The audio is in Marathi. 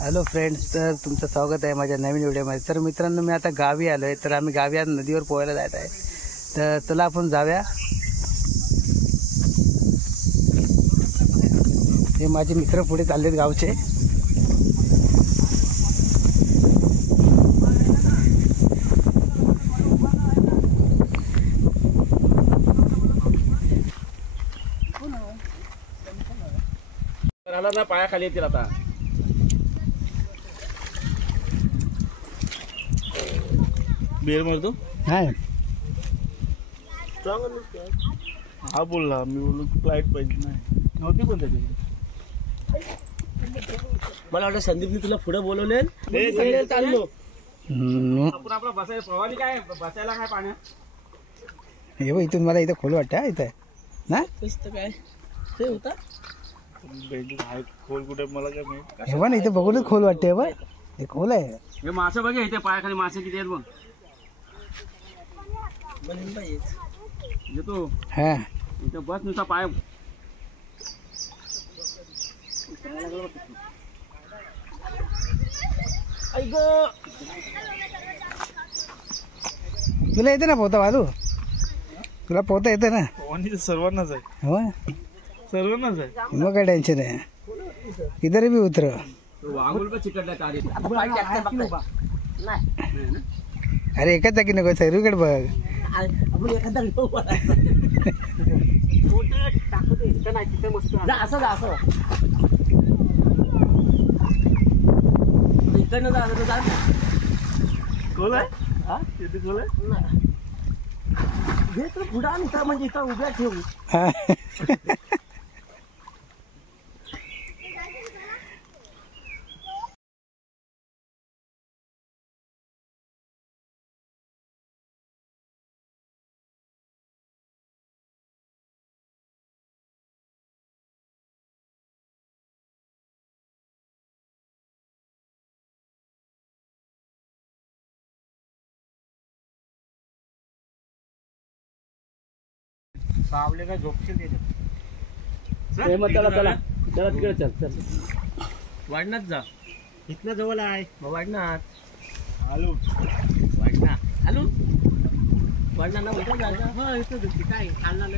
हॅलो फ्रेंड्स, तर तुमचं स्वागत आहे माझ्या नवीन व्हिडिओमध्ये। तर मित्रांनो, मी आता गावी आलो आहे। तर आम्ही गावी आज नदीवर पोहायला जात आहे। तर चला आपण जाऊया। हे माझे मित्र पुढे चाललेत गावचे। आला ना पायाखाली येतील आता। बेर मारतो हां, हा बोलला। मी बोललो फ्लाईट पाहिजे नाही नव्हती पण त्याची। मला वाटतं संदीपने तुला पुढे बोलवले चाललो आपण आपला बसायला प्रवाली काय बसायला काय पाण्यात। हे बघ, इथून मला इथं खोल वाटतं इथं ना। कसं काय ते होता खोल कुठे मला काय माहित। हे बघ, इथं बघूनच खोल वाटते। बघ, हे खोल आहे। हे मासे बघे, इथे पायाखाली मासे किती आहेत बघ। येतो हां, इथं बस नुसता पाय तुला येते ना पोहता वालू? तुला पोहता येते ना? सर्वांनाच आहे। हो, सर्वांनाच आहे। मग काय टेन्शन आहे। किधर भी उतर। वांगुल पण चिकटला तारी। अरे एकाच जागी नको, सगळीकडे बघ। खोल आहे तिथे खोल आहे। पुढा म्हणजे इथं उभ्या ठेवू। सावले काय झोपशील त्याच्यात। मग त्याला त्याला त्याला तिकडे चल चल वाढणात जा। इथनं जवळ आहे मग वाढणात। हॅलो वाढणा हॅलो वाढणा ना उठा जायचं। हा इथं काय चालणार